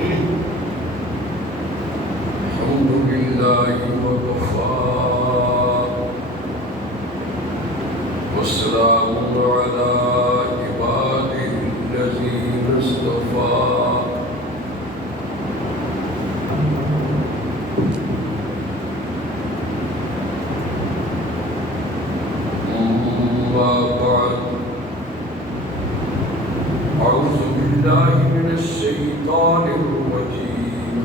الحمد لله وكفى والسلام على عباده الذين اصطفى أما بعد أعوذ بالله من الشيطان الرجيم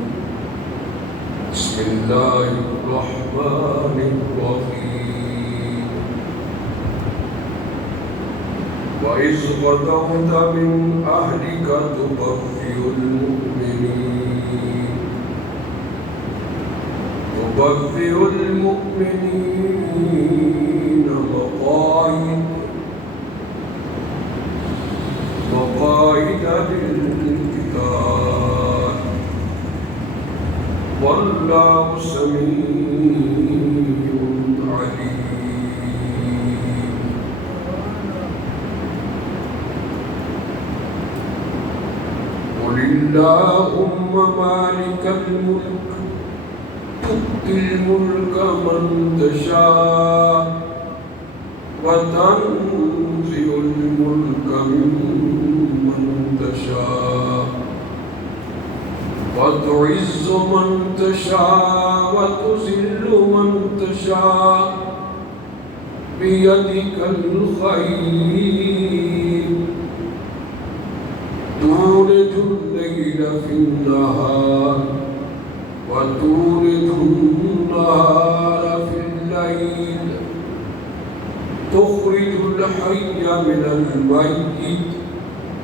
بسم الله الرحمن الرحيم وإذ غدوت من أهلك تبوئ المؤمنين مقاعد للقتال والله سميع عليم قل اللهم مالك الملك تؤتي الملك من تشاء وتنزع الملك ممن تشاء وتعز من تشاء وتذل من تشاء بيدك الخير تولج الليل في النهار وتولج النهار في الليل تخرج الحي من الميت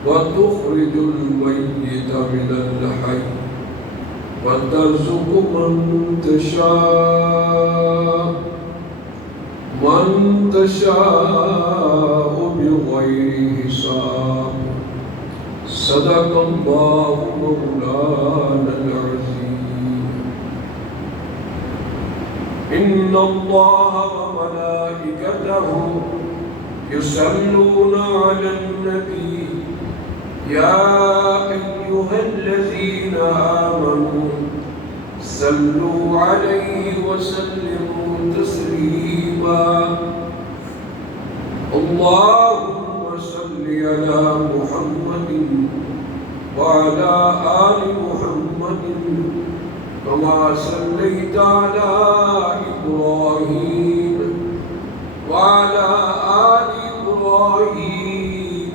وتخرج الميت من الحي وترزق من تشاء بغير حساب صدق الله مولانا العظيم إن الله وملائكته يصلون على النبي يا أيها الذين آمنوا صلوا عليه وسلموا تسليما اللهم صل على محمد وعلى آل محمد كما صليت على إبراهيم وعلى آل إبراهيم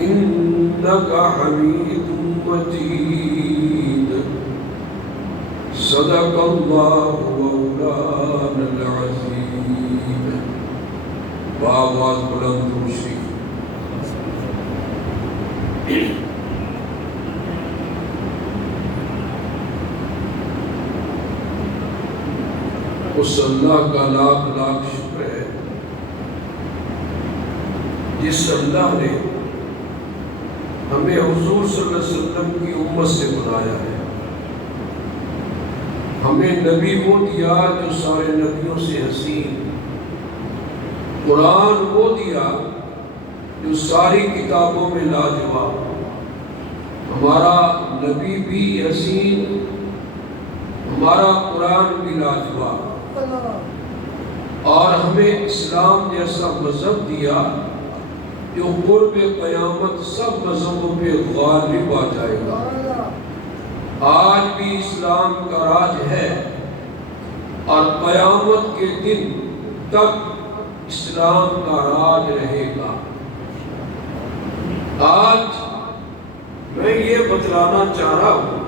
إنك حميد مجيد صدق الله مولانا العظيم بآواز بلند و شریف اس اللہ کا لاکھ لاکھ شکر ہے جس اللہ نے ہمیں حضور صلی اللہ علیہ وسلم کی امت سے بنایا ہے ہمیں نبی وہ دیا جو سارے نبیوں سے حسین قرآن وہ دیا جو ساری کتابوں میں لاجواب ہمارا نبی بھی حسین ہمارا قرآن بھی لاجواب اور ہمیں اسلام جیسا مذہب دیا جو قرب قیامت سب مذہبوں پہ غالب آ جائے گا آج بھی اسلام کا راج ہے اور قیامت کے دن تک اسلام کا راج رہے گا آج میں یہ بتلانا چاہ رہا ہوں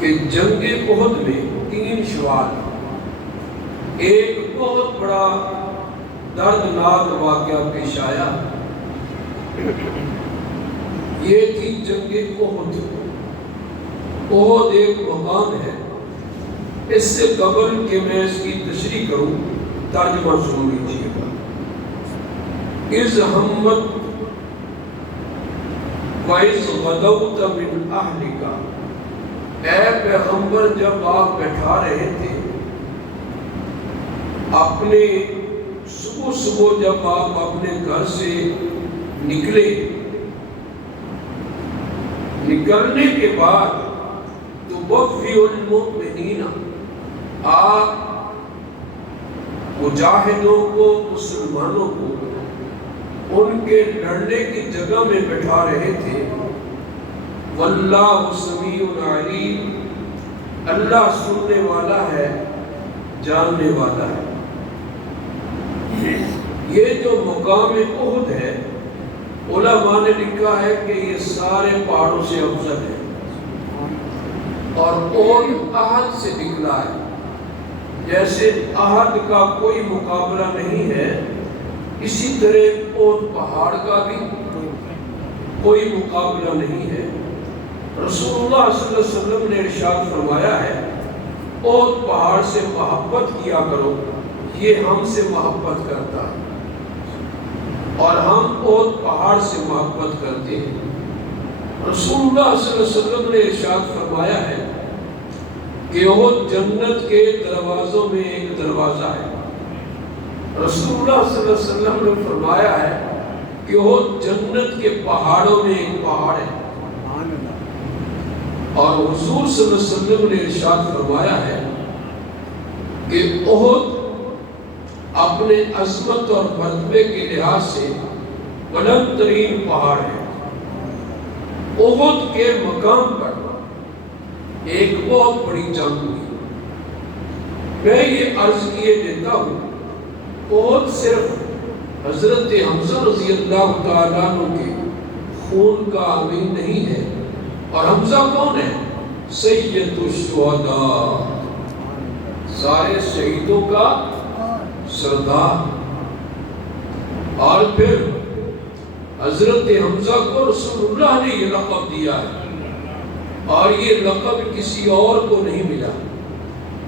کہ جنگ احد میں 3 شوال ایک بہت بڑا دردناک واقعہ پیش آیا یہ تھی جنگ احد ایک مقام ہے اس سے قبل کہ میں اس کی تشریح کروں ترجمہ سن لیجیے گا اِذْ ہمت وَإِذْ غَدَوْتَ مِنْ أَهْلِكَ اے پیغمبر جب آپ بیٹھا رہے تھے اپنے صبح جب آپ اپنے گھر سے نکلے نکلنے کے بعد تبوّئ المؤمنین، آپ مجاہدوں کو، مسلمانوں کو ان کے لڑنے کی جگہ میں بٹھا رہے تھے۔ واللہ سمیع علیم، اللہ سننے والا ہے، جاننے والا ہے۔ یہ جو مقام احد ہے، علماء نے لکھا ہے کہ یہ سارے پہاڑوں سے افضل ہے، اور احد احد سے نکلا ہے۔ جیسے احد کا کوئی مقابلہ نہیں ہے، اسی طرح احد پہاڑ کا بھی کوئی مقابلہ نہیں ہے۔ رسول اللہ صلی اللہ علیہ وسلم نے ارشاد فرمایا ہے، احد پہاڑ سے محبت کیا کرو، یہ ہم سے محبت کرتا ہے اور ہم احد پہاڑ سے محبت کرتے ہیں۔ رسول اللہ صلی اللہ علیہ وسلم نے ارشاد فرمایا ہے کہ احد جنت کے دروازوں میں ایک دروازہ ہے۔ رسول اللہ صلی اللہ علیہ وسلم نے فرمایا ہے کہ احد جنت کے پہاڑوں میں ایک پہاڑ ہے، اور حضور صلی اللہ علیہ وسلم نے ارشاد فرمایا ہے کہ احد اپنے عظمت اور مرتبے کے لحاظ سے بلند ترین پہاڑ ہے۔ احد کے مقام پر ایک بہت بڑی جنگ ہوئی۔ میں یہ عرض کیے دیتا ہوں، احد صرف حضرت حمزہ رضی اللہ تعالیٰ عنہ کے خون کا امین نہیں ہے، اور حمزہ کون ہے؟ سید الشہداء، سارے شہیدوں کا سردار۔ اور پھر حضرت حمزہ کو رسول اللہ نے یہ لقب دیا ہے، اور یہ لقب کسی اور کو نہیں ملا۔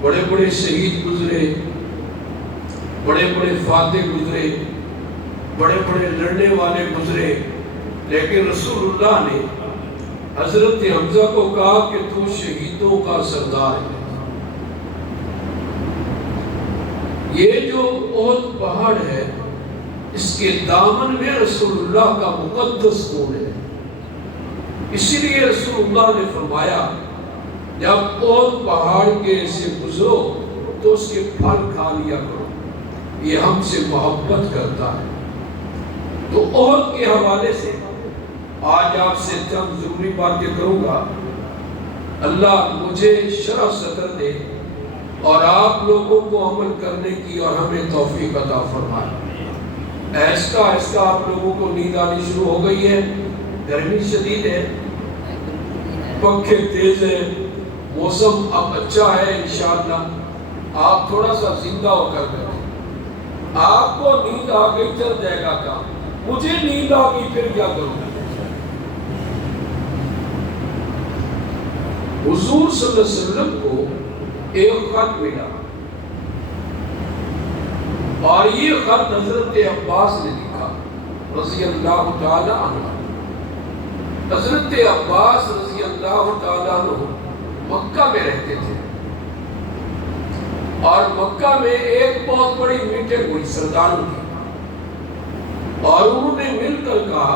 بڑے بڑے شہید گزرے، بڑے بڑے فاتح گزرے، بڑے بڑے لڑنے والے گزرے، لیکن رسول اللہ نے حضرت حمزہ کو کہا کہ تو شہیدوں کا سردار ہے۔ یہ جو احد پہاڑ ہے، اس کے دامن میں رسول اللہ کا مقدس خون ہے۔ اسی لیے رسول اللہ نے فرمایا، جب احد پہاڑ کے سے گزرو تو اس کے پھل کھا لیا کرو، یہ ہم سے محبت کرتا ہے۔ تو احد کے حوالے سے آج آپ سے چند ضروری باتیں کروں گا۔ اللہ مجھے شرح صدر دے اور آپ لوگوں کو عمل کرنے کی اور ہمیں توفیق عطا فرمائے۔ ایسا آپ لوگوں کو نیند آنی شروع ہو گئی ہے، گرمی شدید ہے، پنکھے تیز ہیں، موسم اب اچھا ہے، انشاءاللہ آپ تھوڑا سا زندہ ہو کر کریں۔ آپ کو نیند آ گئی، چل جائے گا کام، مجھے نیند آ گئی پھر کیا کروں؟ حضور صلی اللہ علیہ وسلم کو ایک خط ملا، اور یہ خط حضرت عباس نے لکھا رضی اللہ تعالی عنہ۔ حضرت عباس رضی اللہ تعالی عنہ مکہ میں رہتے تھے، اور مکہ میں ایک بہت بڑی میٹنگ ہوئی سرداروں کی، اور انہوں نے مل کر کہا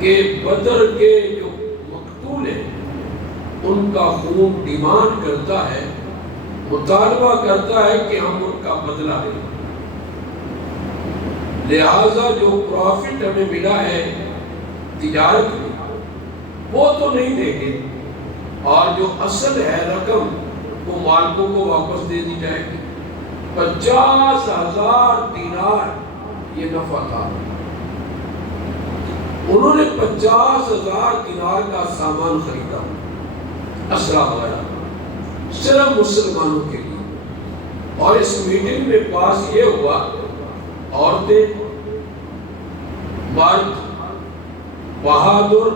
کہ بدر کے جو مقتول ہیں ان کا خون ڈیمانڈ کرتا ہے، مطالبہ کرتا ہے کہ ہم ان کا بدلہ لیں، لہذا جو پروفٹ ہمیں ملا ہے تجارت میں وہ تو نہیں دیں گے، اور جو اصل ہے رقم وہ مالکوں کو واپس دے دی جائے گی۔ 50,000 دینار یہ نفع تھا۔ انہوں نے 50,000 دینار کا سامان خریدا، اسرا وغیرہ، صرف مسلمانوں کے لیے۔ اور اس میٹنگ میں پاس یہ ہوا، عورتیں، مرد، بہادر،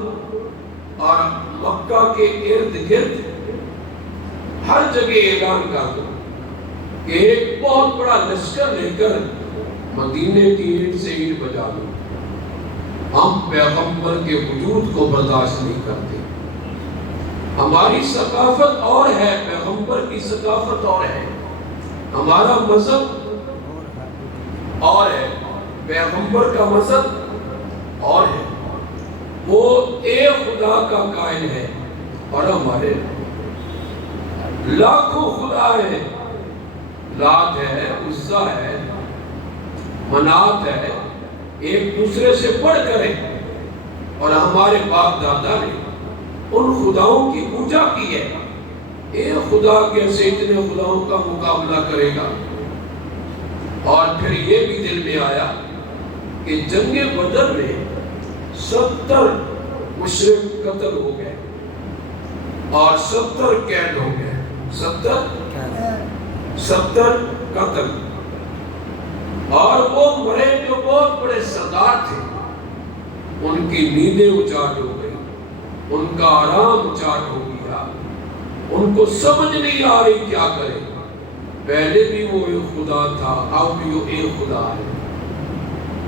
اور مکہ کے ارد گرد ہر جگہ اعلان کر دو کہ ایک بہت بڑا لشکر لے کر مدینے کی اینٹ سے اینٹ بجا دو، ہم پیغمبر کے وجود کو برداشت نہیں کرتے۔ ہماری ثقافت اور ہے، پیغمبر کی ثقافت اور ہے، ہمارا مذہب اور ہے، پیغمبر کا مذہب اور ہے۔ وہ ایک خدا کا قائل ہے، اور ہمارے لاکھوں خدا ہے، لات ہے، عزا ہے، منات ہے، ایک دوسرے سے بڑھ کر ہے۔ اور ہمارے باپ دادا نے ان خداؤں کی پوجا کی ہے، ایک خدا کیسے اتنے خداؤں کا مقابلہ کرے گا؟ اور پھر یہ بھی دل میں آیا کہ جنگ بدر میں 70 مشرک قتل ہو گئے اور 70 قید ہو گئے، 70 قتل، اور وہ مرے جو بہت بڑے سردار تھے، ان کی نیندیں اجاڑ ہو گئی، ان کا آرام اجاڑ ہو گیا، ان کو سمجھ نہیں آ رہی کیا کرے۔ پہلے بھی وہ ایک خدا تھا، اب بھی وہ ایک خدا ہے۔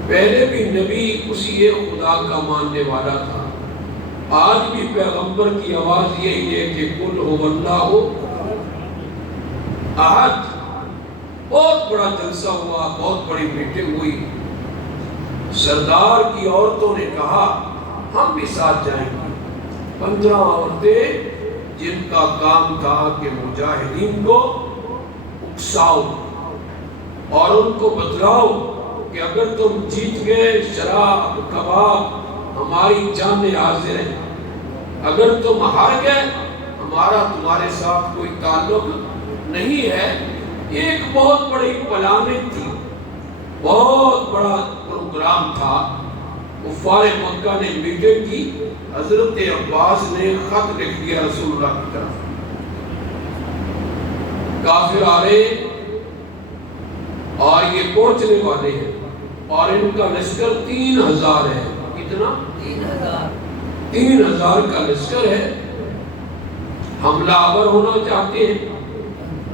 پہلے بھی نبی اسی ایک خدا کا ماننے والا تھا، آج بھی پیغمبر کی آواز یہی ہے کہ قل هو اللہ احد۔ بہت بڑا جلسہ ہوا، بہت بڑی میٹنگ ہوئی، سردار کی عورتوں نے کہا ہم بھی ساتھ جائیں گے۔ 15 عورتیں جن کا کام تھا کہ مجاہدین کو اکساؤ اور ان کو بتلاؤ کہ اگر تم جیت گئے شراب کباب ہماری جانیں حاضر ہیں، اگر تم ہار گئے ہمارا تمہارے ساتھ کوئی تعلق نہیں ہے۔ ایک بہت بڑی پلاننگ تھی، بہت بڑا پروگرام تھا۔ کفار مکہ نے میٹنگ کی، حضرت عباس نے خط لکھ دیا رسول اللہ کی طرف، کافر آ رہے اور یہ پہنچنے والے ہیں، اور ان کا لشکر 3000 ہے۔ کتنا؟ 3000 کا لشکر ہے، حملہ آور ہونا چاہتے ہیں۔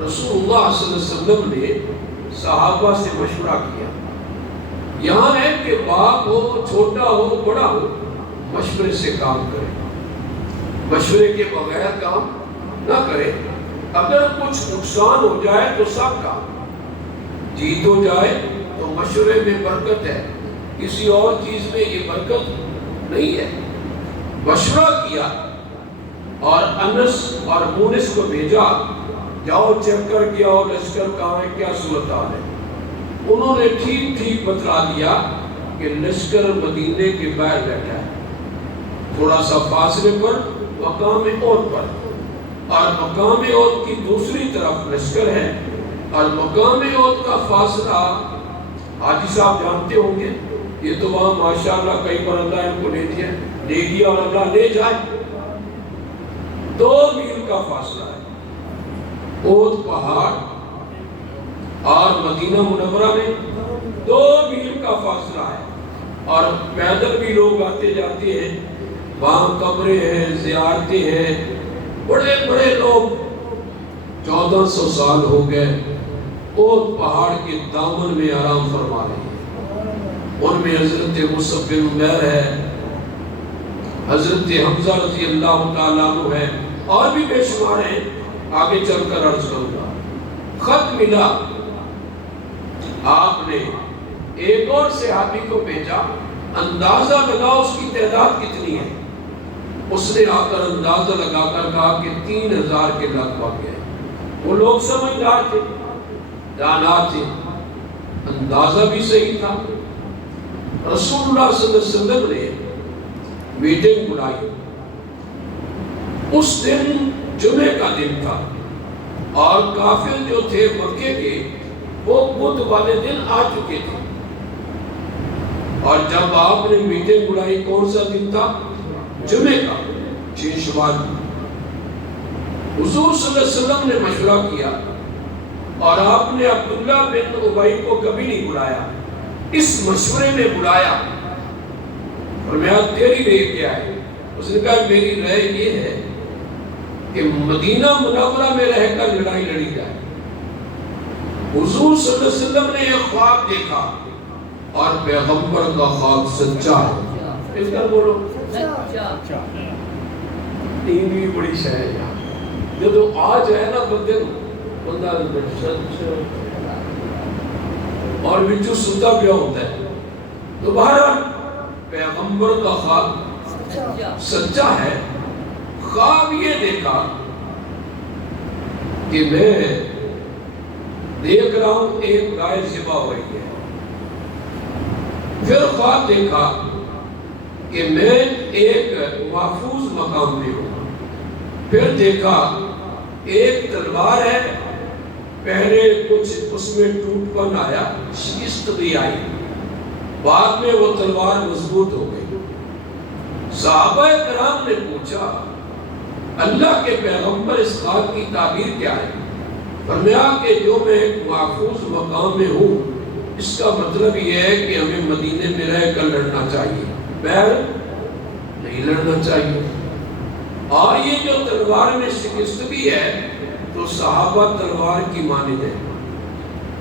رسول اللہ صلی اللہ علیہ وسلم نے صحابہ سے مشورہ کیا، یہاں ہے کہ باپ ہو، چھوٹا ہو، بڑا ہو، مشورے سے کام کرے، مشورے کے بغیر کام نہ کرے۔ اگر کچھ نقصان ہو جائے تو سب کا، جیت ہو جائے تو مشورے میں برکت ہے، کسی اور چیز میں یہ برکت نہیں ہے۔ مشورہ کیا اور انس اور مونس کو بھیجا، جاؤ چیک کر کے آؤ لشکر کہاں ہے، کیا صورتحال ہے۔ انہوں نے ٹھیک ٹھیک بتلا دیا کہ لشکر مدینے کے باہر بیٹھا ہے، تھوڑا سا فاصلے پر مقام عہد پر، اور مقام عہد کی دوسری طرف لشکر ہے، اور مقام عہد کا فاصلہ حاجی صاحب جانتے ہوں گے، یہ تو وہاں ماشاءاللہ کئی بار اللہ ان کو لے دیا اور اللہ لے جائے، 2 میل کا فاصلہ ہے۔ عہد پہاڑ اور مدینہ منورہ میں 2 میل کا فاصلہ ہے، اور پیدل بھی لوگ آتے جاتے ہیں، وہاں قبریں ہیں، زیارتیں ہیں، بڑے بڑے لوگ 1400 سال ہو گئے عہد پہاڑ کے دامن میں آرام فرما رہے ہیں۔ ان میں حضرت مصعب بن عمیر ہے، حضرت حمزہ رضی اللہ تعالیٰ عنہ ہے، اور بھی بے شمار ہیں، آگے چل کر عرض کروں گا۔ خط ملا، آپ نے ایک اور صحابی کو بھیجا، اندازہ لگاؤ اس کی تعداد کتنی ہے۔ اس نے آ کر اندازہ لگا کر کہا کہ 3000 کے لگ بھگ ہے۔ وہ لوگ سمجھدار تھے، دانا تھے، اندازہ بھی صحیح تھا۔ رسول اللہ صلی اللہ علیہ وسلم نے میٹنگ بلائی، اس دن جمعہ کا دن تھا، اور کافر جو تھے مکے کے وہ بدھ والے دن آ چکے تھے، اور جب آپ نے میٹنگ بلائی کون سا دن تھا؟ جمعہ کا، 6 شوال۔ حضور صلی اللہ علیہ وسلم نے مشورہ کیا، اور آپ نے عبداللہ بن ابی کو کبھی نہیں بلایا، اس مشورے میں بلایا، اور میں تیری رائے کیا ہے؟ اس نے کہا میری رائے یہ ہے کہ مدینہ منورہ میں رہ کر لڑائی لڑی جائے۔ حضور صلی اللہ علیہ وسلم نے ایک خواب دیکھا، اور پیغمبر کا خواب سچا ہے۔ اس کا بولو سچا، نیند بھی بڑی شے ہے یہاں، جب آج ہے نا بندے بندہ سچ اور وچوں ستا پیا ہوتا ہے، تو بہرحال پیغمبر کا خواب سچا ہے. خواب یہ دیکھا کہ میں دیکھ رہا ہوں ایک گائے ذبح ہو رہی ہے. پھر خواب دیکھا کہ میں ایک محفوظ مقام میں ہوں. پھر دیکھا ایک تلوار ہے، پہلے کچھ اس میں ٹوٹ پن آیا، شکست بھی آئی، بعد میں وہ تلوار مضبوط ہو گئی. صحابہ کرام نے پوچھا اللہ کے پیغمبر اس خواب کی تعبیر کیا ہے؟ فرمایا کہ جو میں ایک محفوظ مقام میں ہوں اس کا مطلب یہ ہے کہ ہمیں مدینے میں رہ کر لڑنا چاہیے، بہر نہیں لڑنا چاہیے. اور یہ جو تلوار میں شکست بھی ہے تو صحابہ تلوار کی مانند ہے،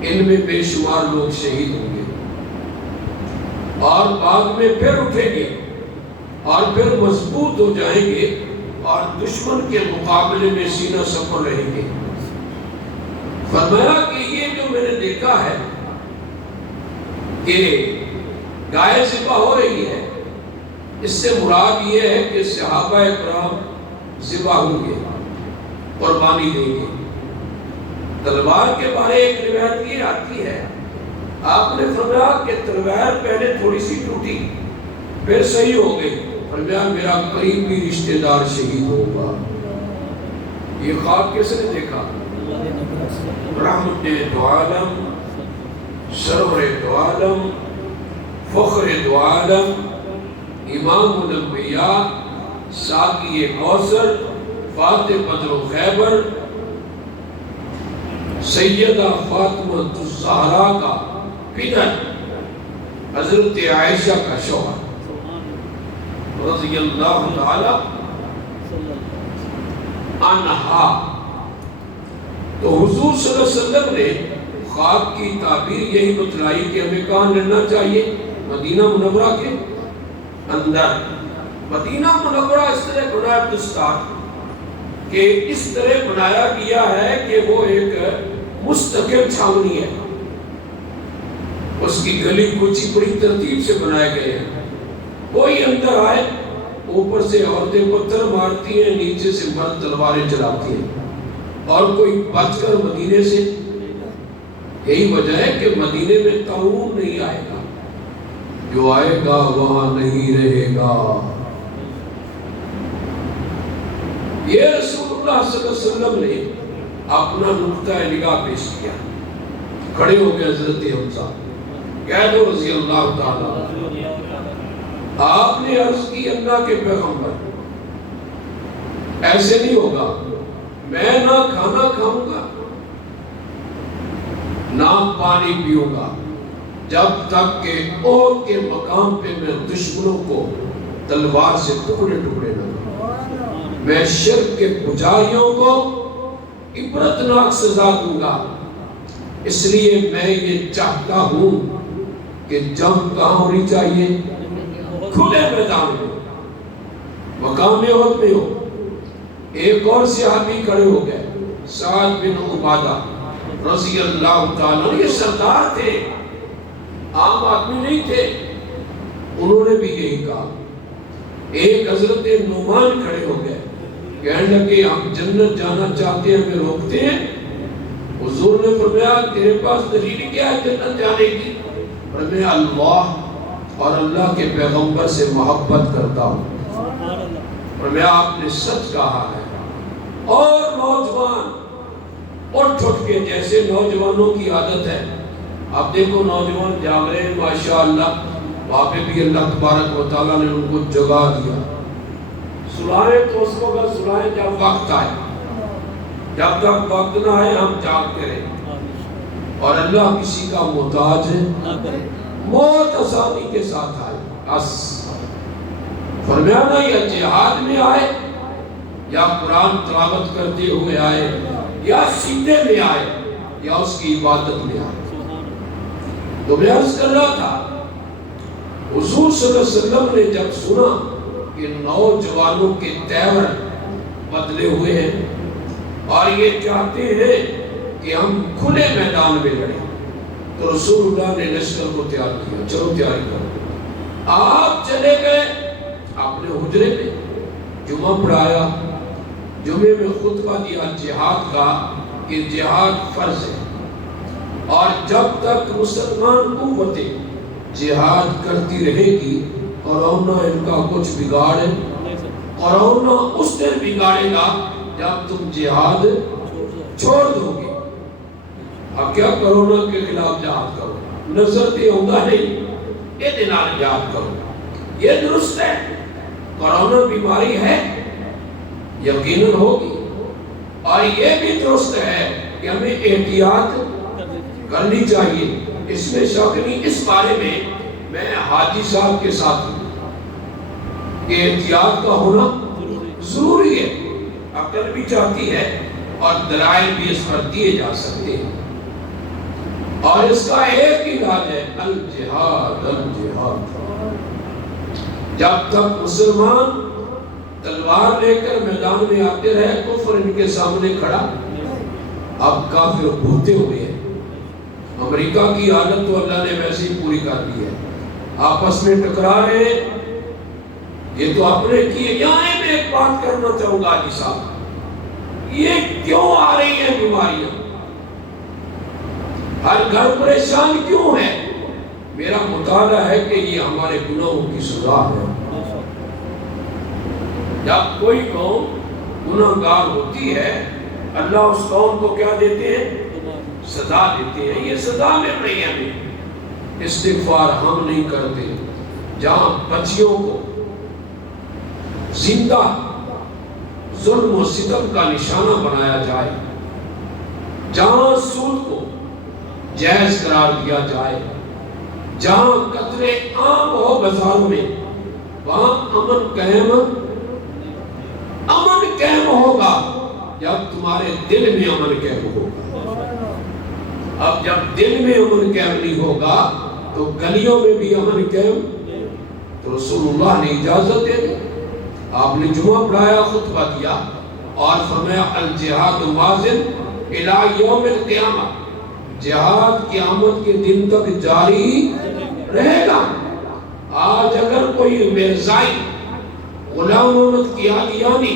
ان میں بے شمار لوگ شہید ہوں گے اور بعد میں پھر اٹھیں گے اور پھر مضبوط ہو جائیں گے اور دشمن کے مقابلے میں سینہ سپر رہیں گے. فرمایا کہ یہ جو میں نے دیکھا ہے کہ گائے ذبح ہو رہی ہے، اس سے مراد یہ ہے کہ صحابہ کرام ذبح ہوں گے، قربانی دیں گے. تلوار کے بارے ایک روایت یہ آتی ہے، آپ نے فرمایا کہ تلوار پہلے تھوڑی سی ٹوٹی پھر صحیح ہو گئی. فرمایا میرا قریبی رشتہ دار شہید ہوگا. یہ خواب کس نے دیکھا؟ رحمت دو عالم، سرور دو عالم، فخر دو عالم، امام الانبیاء، ساقی کوثر، فاتح بدر خیبر، سیدہ فاطمہ الزہرا کا پدر حضرت عائشہ کا شوہر رضی اللہ تعالی عنہا. تو حضور صلی اللہ علیہ وسلم نے خواب کی تعبیر یہی بتلائی کہ ہمیں کہاں لڑنا چاہیے؟ مدینہ منورہ کے اندر. مدینہ منورہ اس طرح بنا دستار کہ اس طرح بنایا گیا ہے کہ وہ ایک مستقل چھاونی ہے. اس کی گلی کوچی بڑی ترتیب سے بنائے گئے ہیں. کوئی اندر آئے اوپر سے عورتیں پتھر مارتی ہیں، نیچے سے مرد تلواریں چلاتی ہیں، اور کوئی بچ کر مدینے سے. یہی وجہ ہے کہ مدینے میں طاعون نہیں آئے گا، جو آئے گا وہاں نہیں رہے گا. یہ رسول اللہ صلی اللہ علیہ وسلم نے اپنا نقطہ نگاہ پیش کیا. کھڑے ہو گئے حضرت حمزہ، کہہ دو رضی اللہ تعالی. آپ نے عرض کی اللہ کے پیغمبر ایسے نہیں ہوگا، میں نہ کھانا کھاؤں گا نہ پانی پیوں گا جب تک کہ احد کے مقام پہ میں دشمنوں کو تلوار سے ٹکڑے ٹکڑے نہ کروں. میں شرک کے پجاریوں کو عبرتناک سزا دوں گا. اس لیے میں یہ چاہتا ہوں کہ جنگ کہاں ہونی چاہیے؟ کھلے میدان میں، مقام احد میں ہو. ایک اور صحابی کھڑے ہو گئے، سعد بن عبادہ رضی اللہ تعالیٰ. یہ سردار تھے، عام آدمی نہیں تھے. انہوں نے بھی یہی کہا. ایک حضرت نعمان کھڑے ہو گئے، کہنے لگے ہم جنت جانا چاہتے ہیں، ہمیں روکتے ہیں؟ حضور نے فرمایا تیرے پاس دلیل کیا ہے جنت جانے کی؟ فرمایا اللہ اور اللہ کے پیغمبر سے محبت کرتا ہوں. فرمایا آپ نے سچ کہا ہے. اور نوجوان اٹھ اٹھ کے، جیسے نوجوانوں کی عادت ہے، اب دیکھو نوجوان جاگ رہے ہیں ماشاءاللہ، وہاں پہ بھی اللہ تبارک و تعالیٰ نے ان کو جگا دیا. سلائیں تو اس کو سلائیں جب وقت آئے، جب تک وقت نہ آئے ہم جاگتے رہے. اور اللہ کسی کا محتاج ہے، موت آسانی کے ساتھ آئے. فرمایا نا یا جہاد میں آئے یا قرآن تلاوت کرتے ہوئے آئے یا سیدھے میں آئے یا اس کی عبادت میں آئے. تو میں عرض کر رہا تھا حضور صلی اللہ علیہ وسلم نے جب سنا کہ نوجوانوں کے تیور بدلے ہوئے ہیں اور یہ چاہتے ہیں کہ ہم کھلے میدان میں لڑیں، تو رسول اللہ نے لشکر کو تیار کیا. چلو تیاری کرو. آپ چلے گئے آپ نے حجرے میں جمعہ پڑھایا، جمعے میں خطبہ دیا جہاد کا کہ جہاد فرض ہے، اور جب تک مسلمان قوتیں جہاد کرتی رہے گی کورونا ان کا کچھ بگاڑ، کورونا اس دن بگاڑے گا جب تم جہاد چھوڑ دو گے۔ اب کیا کورونا کے خلاف جہاد کرو، نظر تے ہوگا نہیں، یہ دنال جہاد کرو، یہ درست ہے۔ کورونا بیماری ہے، یقیناً ہوگی، اور یہ بھی درست ہے کہ ہمیں احتیاط کرنی چاہیے، اس میں شک نہیں۔ اس بارے میں حاجی صاحب کے ساتھ ہوں کہ احتیاط کا ہونا ضروری ہے، عقل بھی چاہتی ہے اور دلائل بھی اس پر دیے جا سکتے ہیں، اور اس کا ایک ہی علاج ہے الجہاد، الجہاد۔ جب تک مسلمان تلوار لے کر میدان میں آتے رہے، کفر ان کے سامنے کھڑا، اب کافر بھولتے ہوئے ہیں۔ امریکہ کی حالت تو اللہ نے ویسے ہی پوری کر دی ہے، آپس میں ٹکرا رہے ہیں، یہ تو آپ نے کیے۔ یہاں میں ایک بات کرنا چاہوں گا حاجی صاحب، یہ کیوں آ رہی ہیں بیماریاں؟ ہر گھر پریشان کیوں ہے؟ میرا مطالعہ ہے کہ یہ ہمارے گناہوں کی سزا ہے۔ جب کوئی قوم گناہگار ہوتی ہے، اللہ اس قوم کو کیا دیتے ہیں؟ سزا دیتے ہیں۔ یہ سزا مل رہی ہے ہمیں، استغفار ہم نہیں کرتے۔ جہاں بچیوں کو زندہ ظلم و ستم کا نشانہ بنایا جائے، جہاں سود کو جائز قرار دیا جائے، جہاں قتل عام ہو بازاروں میں، وہاں امن قائم ہوگا جب تمہارے دل میں امن قائم ہوگا۔ اب جب دل میں امن قائم نہیں ہوگا تو گلیوں میں بھی امن قائم، تو رسول اللہ نے اجازت دے دی۔ آپ نے جمعہ پڑھایا، خطبہ دیا، اور فرمایا الجہاد ماضٍ الی یوم القیامہ، جہاد قیامت کے دن تک جاری رہے گا۔ آج اگر کوئی مرزائی، غلام محمد قیادیانی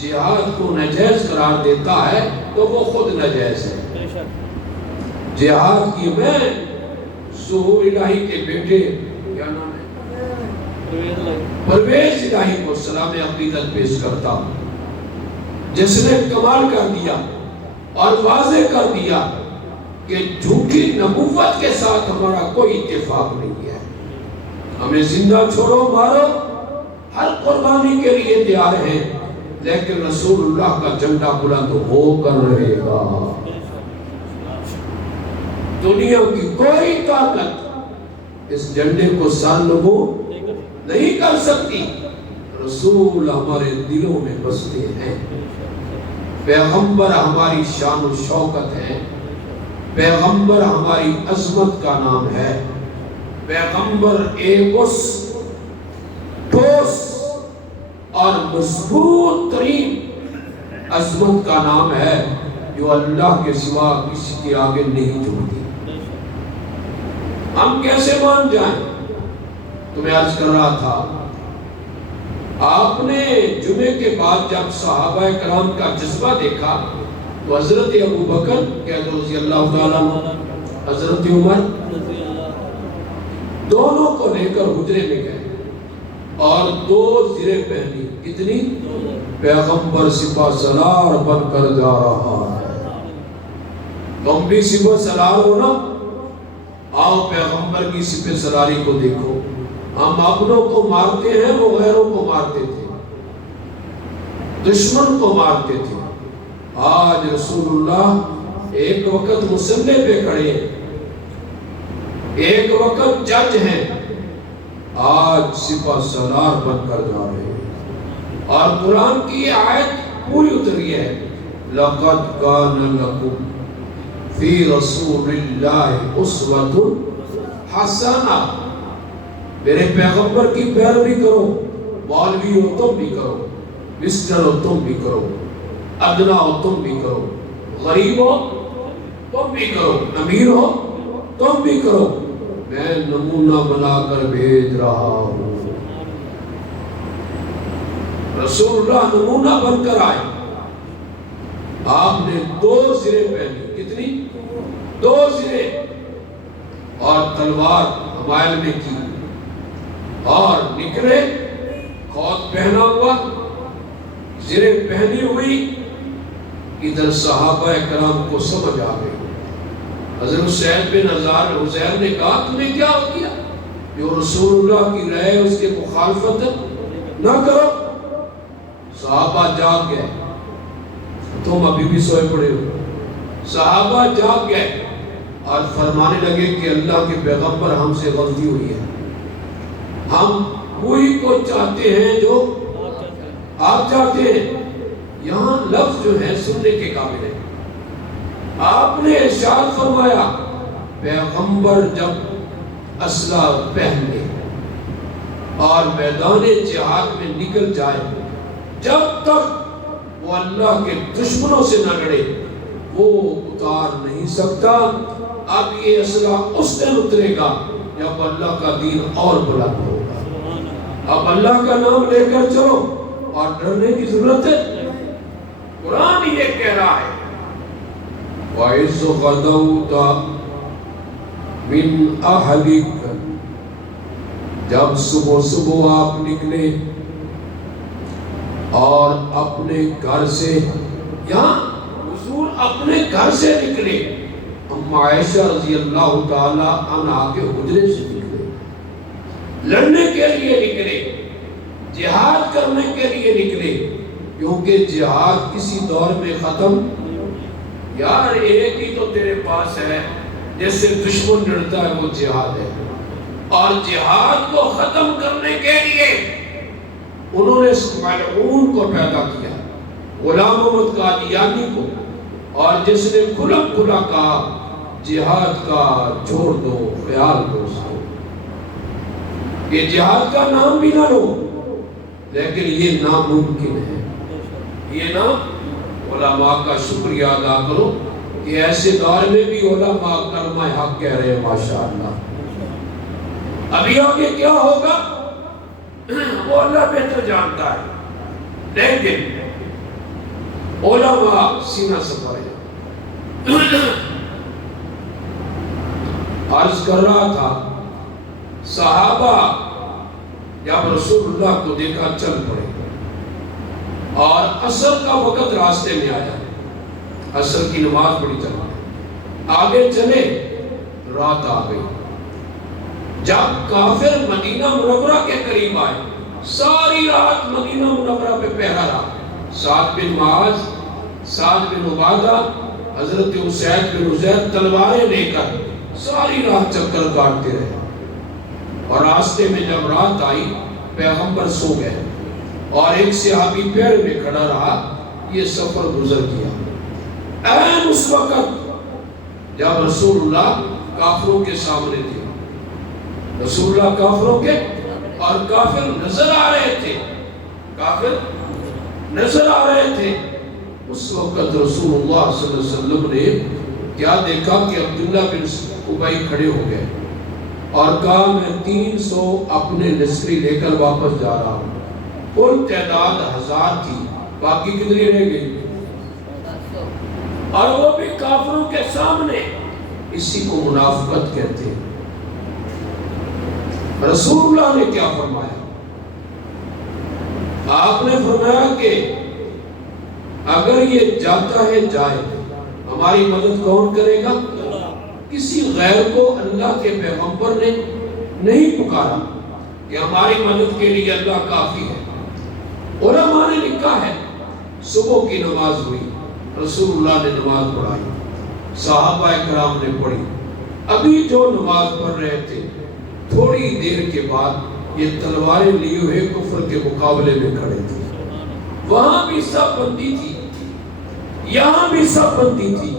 جہاد کو ناجائز قرار دیتا ہے تو وہ خود ناجائز ہے۔ جہاد کی میں ظہور الہی کے بیٹے، کیا نام ہے، پرویز الہی کو سلام عقیدت پیش کرتا ہوں، جس نے کمال کر دیا اور واضح کر دیا کہ جھوٹی نبوت کے ساتھ ہمارا کوئی اتفاق نہیں ہے۔ ہمیں زندہ چھوڑو مارو، ہر قربانی کے لیے تیار ہیں، لیکن رسول اللہ کا جھنڈا بلند ہو کر رہے گا۔ دنیا کی کوئی طاقت اس جھنڈے کو سالبو نہیں کر سکتی۔ رسول ہمارے دلوں میں بستے ہیں، پیغمبر ہماری شان و شوکت ہے، پیغمبر ہماری عظمت کا نام ہے، پیغمبر ایک اس ٹھوس اور مضبوط ترین عظمت کا نام ہے جو اللہ کے سوا کسی کے آگے نہیں جھکتی۔ ہم کیسے مان جائیں؟ تو میں عرض کر رہا تھا، آپ نے جمعے کے بعد جب صحابہ کرام کا جذبہ دیکھا تو حضرت ابو بکر رضی اللہ تعالیٰ عنہ، حضرت عمر، دونوں کو لے کر حجرے میں گئے اور 2 زریں پہنی۔ کتنی؟ پیغمبر سپہ سالار بن کر جا رہا ہے، تم بھی سپہ سالار ہو نا، آؤ پیغمبر کی سپہ سالاری کو دیکھو۔ ہم اپنوں کو مارتے ہیں، وہ غیروں کو مارتے تھے، دشمن کو مارتے تھے۔ آج رسول اللہ ایک وقت مسلح پہ کھڑے ہیں، ایک وقت جج ہیں، آج سپہ سالار بن کر جا رہے ہیں۔ اور قرآن کی آیت پوری اتری ہے، لَقَدْ كَانَ لَكُمْ فِي رَسُولِ اللَّهِ أُسْوَةٌ حَسَنَةٌ۔ میرے پیغمبر کی پیروی کرو، مولوی ہو تم بھی کرو، مسٹر ہو تم بھی کرو، ادنا ہو تم بھی کرو، غریب ہو تم بھی کرو، امیر ہو تم بھی کرو، میں نمونہ بنا کر بھیج رہا ہوں۔ رسول اللہ نمونہ بن کر آئے. آپ نے 2 زریں پہنی. کتنی؟ 2 زریں. اور تلوار حمائل میں کی اور نکلے. خود پہنا ہوا، زریں پہنی ہوئی. ادھر صحابہ کرام کو سمجھ آ گئی. حضرت سعید بن حضیر نے کہا تمہیں کیا ہو گیا؟ جو رسول اللہ کی رائے اس کے مخالفت نہ کرو. صحابہ جاگ گئے. تم ابھی بھی سوئے پڑے ہو. صحابہ جاگ گئے اور فرمانے لگے کہ اللہ کے پیغمبر ہم سے غلطی ہوئی ہے. ہم وہی کو چاہتے ہیں جو آپ چاہتے ہیں. یہاں لفظ جو ہے سننے کے قابل ہے. آپ نے ارشاد فرمایا پیغمبر جب اسلحہ پہن لے اور میدان جہاد میں نکل جائے، جب تک وہ اللہ کے دشمنوں سے نہ لڑے وہ اتار نہیں سکتا. اب یہ اسلحہ اس دن اترے گا جب اللہ کا دین اور بلند ہوگا. اب اللہ کا نام لے کر چلو اور ڈرنے کی ضرورت ہے. قرآن یہ کہہ رہا ہے وَإِذْ غَدَوْتَ مِنْ أَهْلِكَ، جب صبح صبح آپ نکلے اور اپنے گھر سے، یہاں حضور اپنے گھر سے نکلے. ام عائشہ رضی اللہ تعالی عنہا کے حجرے سے نکلے، لڑنے کے لیے نکلے، جہاد کرنے کے لیے نکلے. کیونکہ جہاد کسی دور میں ختم، یار ایک ہی تو تیرے پاس ہے جس سے دشمن لڑتا ہے وہ جہاد ہے. اور جہاد کو ختم کرنے کے لیے انہوں نے اس ملعون کو پیدا کیا، غلام محمد قادیانی کو، اور جس نے کھلا کھلا کہا جہاد کا چھوڑ دو، خیال دو اس کو، کہ جہاد کا نام بھی نہ لو. لیکن یہ ناممکن ہے. یہ نام علماء کا شکریہ ادا کرو کہ ایسے دور میں بھی علماء کلمہ حق کہہ رہے ہیں. ماشاءاللہ. ابھی آگے کیا ہوگا وہ اللہ بہتر جانتا ہے، لیکن علماء سینہ سپارے. عرض کر رہا تھا صحابہ جب رسول اللہ کو دیکھا چل پڑے اور عصر کا وقت راستے میں آیا. عصر کی نماز پڑھی چل پڑے، آگے چلے، رات آ گئی. جب کافر مدینہ منورہ کے قریب آئے، ساری رات مدینہ منورہ پہ پہرا رہا. سعد بن معاذ، سعد بن عبادہ، حضرت اسید بن حضیر تلواریں لے کر ساری رات چکر کاٹتے رہے. اور راستے میں جب رات آئی پیغمبر سو گئے اور ایک صحابی پیڑ میں کھڑا رہا. یہ سفر گزر گیا. این اس وقت جب رسول اللہ کافروں کے سامنے تھے، رسول اللہ کافروں کے، اور کافر نظر آ رہے تھے، کافر نظر آ رہے تھے. اس وقت رسول اللہ صلی اللہ علیہ وسلم نے کیا دیکھا کہ عبداللہ بن ابی کھڑے ہو گئے اور کہا میں 300 اپنے لشکری لے کر واپس جا رہا ہوں. کل تعداد 1000 تھی، باقی کتنی رہ گئی؟ اور وہ بھی کافروں کے سامنے. اسی کو منافقت کہتے ہیں. رسول اللہ نے کیا فرمایا؟ آپ نے فرمایا کہ اگر یہ جاتا ہے جائے، ہماری مدد کون کرے گا؟ کسی غیر کو اللہ کے پیغمبر نے نہیں پکارا کہ ہماری مدد کے لیے اللہ کافی ہے. علماء نے لکھا ہے صبح کی نماز ہوئی، رسول اللہ نے نماز پڑھائی، صحابہ کرام نے پڑھی. ابھی جو نماز پڑھ رہے تھے تھوڑی دیر کے بعد یہ تلواریں لیے ہوئے کفر کے مقابلے میں کھڑے تھے. وہاں بھی سب بندی تھی، یہاں بھی سب بندی تھی.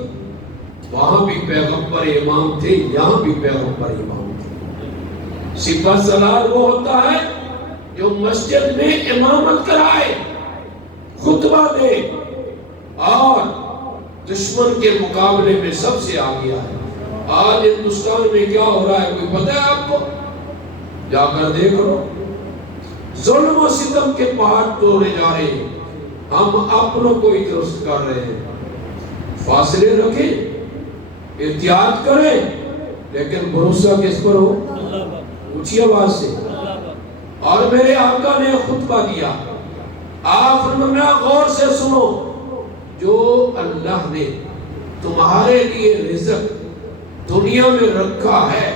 وہاں بھی پیغمبر امام تھے، یہاں بھی پیغمبر امام تھے. سپہ سالار وہ ہوتا ہے جو مسجد میں امامت کرائے، خطبہ دے اور دشمن کے مقابلے میں سب سے آگے آئے. آج ہندوستان میں کیا ہو رہا ہے کوئی پتہ ہے آپ کو؟ جا کر دیکھ لو. ظلم و ستم کے پہاڑ توڑے جا رہے ہیں، ہم اپنوں کو ہی درست کر رہے ہیں۔ فاصلے رکھیں، احتیاط کریں، لیکن بھروسہ کس پر ہو؟ اونچی آواز سے۔ اور میرے آقا نے خطبہ دیا، آپ فرمایا غور سے سنو، جو اللہ نے تمہارے لیے رزق دنیا میں رکھا ہے،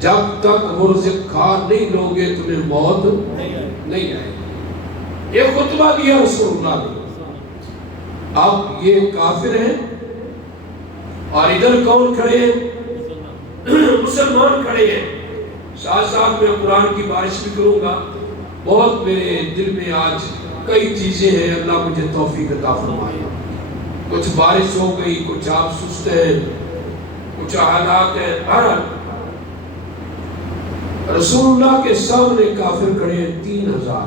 جب تک وہ رزق کھا نہیں لوگے تمہیں موت نہیں آئے۔ یہ خطبہ دیا رسول اللہ نے۔ اب یہ کافر ہیں اور ادھر کون کھڑے ہیں؟ مسلمان کھڑے ہیں۔ ساتھ ساتھ میں قرآن کی بارش بھی کروں گا۔ بہت میرے دل میں آج کئی چیزیں ہیں، اللہ مجھے توفیق عطا فرمائے۔ کچھ بارش ہو گئی، کچھ آپ سست ہیں، کچھ حالات ہیں۔ رسول اللہ کے سامنے کافر کھڑے ہیں 3000۔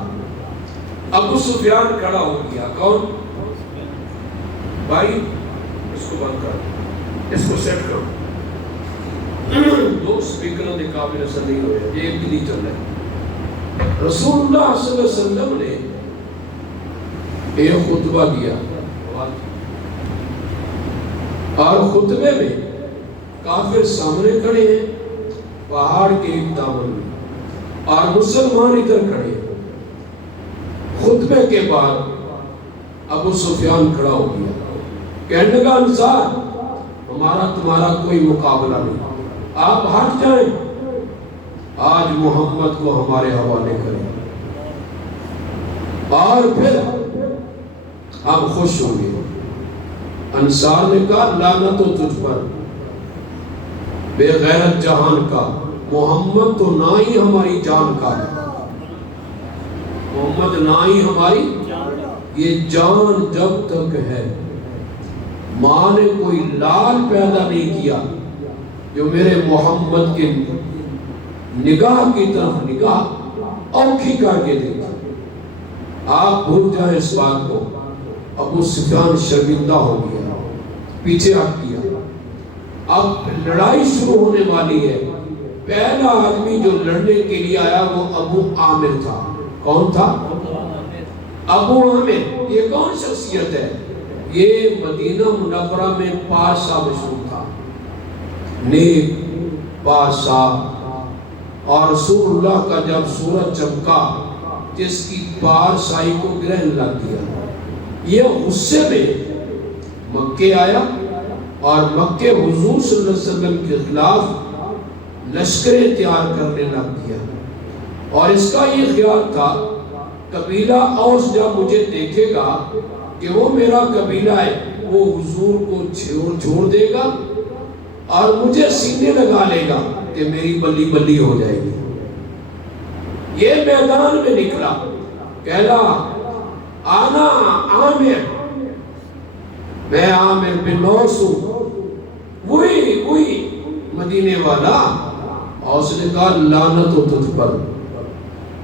ابو سفیان کھڑا ہو گیا۔ کون؟ بھائی اس کو بند کر، اس کو سیٹ کرو۔ دو سپیکروں کے قابل اثر نہیں ہوئے، ایک بھی نہیں چل رہا۔ رسول اللہ صلی اللہ علیہ وسلم نے ایک خطبہ دیا، اور خطبے میں کافر سامنے کھڑے ہیں پہاڑ کے ایک دامن میں، اور مسلمان ادھر کھڑے ہیں۔ خطبے کے بعد ابو سفیان کھڑا ہو گیا، کہنے لگا انصار ہمارا تمہارا کوئی مقابلہ نہیں، آپ ہٹ جائیں، آج محمد کو ہمارے حوالے کریں اور پھر ہم خوش ہوں گے۔ انصار نے کہا لعنت ہو تجھ پر بے غیرت جہان کا، محمد تو نہ ہی ہماری جان کا ہے، محمد نہ ہی ہماری، یہ جان جب تک ہے، ماں نے کوئی لال پیدا نہیں کیا جو میرے محمد کے نگاہ کی طرف نگاہ اوکھی کر کے دیکھا۔ آپ بھول جائیں اس بات کو۔ ابو سفیان شرمندہ ہو گیا، پیچھے ہٹ گیا۔ اب لڑائی شروع ہونے والی ہے۔ پہلا آدمی جو لڑنے کے لیے آیا وہ ابو عامر تھا۔ کون تھا؟ ابو عامر۔ یہ کون شخصیت ہے؟ یہ مدینہ منورہ میں پاشا مشہور تھا، نیک پاشا۔ اور رسول اللہ کا جب سورج چمکا، جس کی پارسائی کو گرہن لگ گیا، یہ غصے میں مکے آیا اور مکے حضور صلی اللہ علیہ وسلم کے خلاف لشکریں تیار کرنے لگ گیا۔ اور اس کا یہ خیال تھا قبیلہ اوس جب مجھے دیکھے گا کہ وہ میرا قبیلہ ہے، وہ حضور کو چھوڑ دے گا اور مجھے سینے لگا لے گا کہ میری بلی بلی ہو جائے گی۔ یہ میدان میں نکلا، کہلا آنا عامر، میں عامر بن نوس ہوں، وہی مدینے والا۔ اور اس نے کہا لعنت ہو تجھ پر،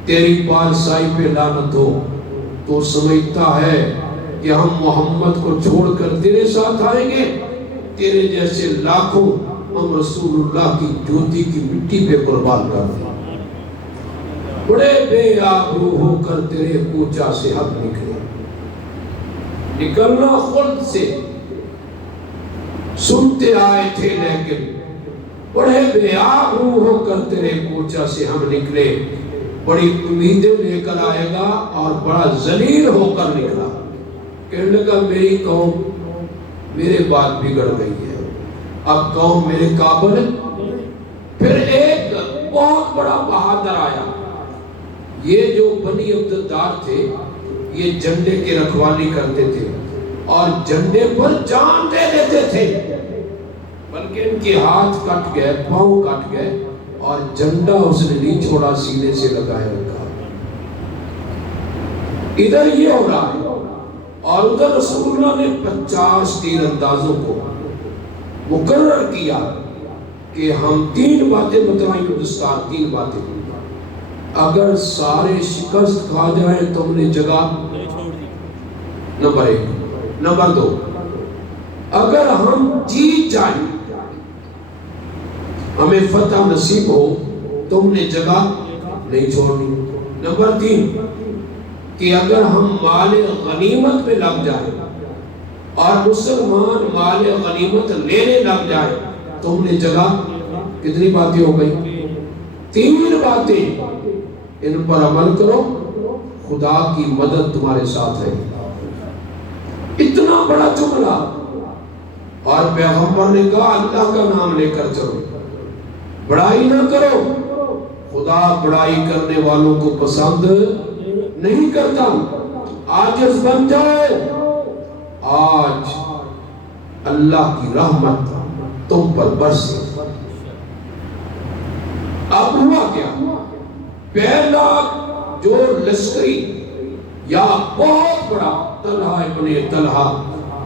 تیری پارسائی پہ لعنت ہو، تو سمجھتا ہے کہ ہم محمد کو چھوڑ کر تیرے ساتھ آئیں گے؟ تیرے جیسے لاکھوں ہم رسول اللہ کی جوتی کی مٹی پہ قربان کر دیں۔ بڑے بے آبرو ہو کر تیرے کوچہ سے ہم نکلے، نکلنا خلد سے سنتے آئے تھے، لیکن بڑے بے آبرو ہو کر تیرے کوچہ سے ہم نکلے، بڑی امیدیں لے کر آئے گا اور بڑا ذلیل ہو کر نکلا۔ کہنے لگا میری قوم میرے بعد بگڑ گئی ہے، اب قوم میرے قابل ہے۔ پھر ایک بہت بڑا بہادر آیا۔ یہ جو بنی عبدالدار تھے، یہ جھنڈے کی رکھوالی کرتے تھے اور جھنڈے پر جان دے دیتے تھے، بلکہ ان کے ہاتھ کٹ گئے، پاؤں کٹ گئے، اور جھنڈا اس نے نہیں چھوڑا، سینے سے لگائے رکھا۔ ادھر یہ ہو رہا ہے اور ادھر رسول اللہ نے 50 تیر اندازوں کو مقرر کیا کہ ہم 3 باتیں بتائیں گے، دستار 3 باتیں۔ اگر سارے شکست کھا جائیں تو ہم نے جگہ نمبر 1۔ نمبر 2، اگر ہم جیت جائیں، ہمیں فتح نصیب ہو، تو ہم نے جگہ نہیں چھوڑنی۔ نمبر 3 کہ اگر ہم مال غنیمت میں لگ جائیں اور مسلمان مال غنیمت لینے لگ جائیں تو ہم نے جگہ کتنی باتیں ہو گئی؟ 3 باتیں، ان پر عمل کرو، خدا کی مدد تمہارے ساتھ ہے۔ اتنا بڑا جملہ، اور پیغمبر نے کہا اللہ کا نام لے کر چلو، بڑائی نہ کرو، خدا بڑائی کرنے والوں کو پسند نہیں کرتا۔ عاجز بن جاؤ، آج اللہ کی رحمت تم پر برسے۔ اب ہوا کیا؟ پہلا جو لشکری یا بہت بڑا طلحہ ابن طلحہ،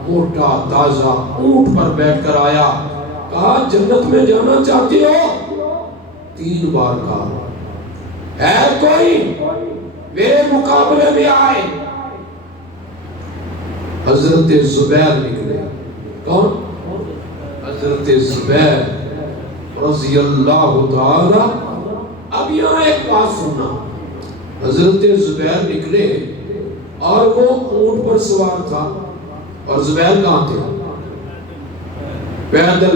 موٹا تازہ اونٹ پر بیٹھ کر آیا، کہا جنت میں جانا چاہتے ہو؟ 3 بار کہا ہے کوئی میرے مقابلے میں آئے؟ حضرت زبیر نکلے۔ کون؟ حضرت زبیر رضی اللہ تعالی۔ اب یہاں ایک بات سننا، حضرت زبیر نکلے اور وہ اونٹ پر سوار تھا، اور زبیر کہاں تھے؟ پیدل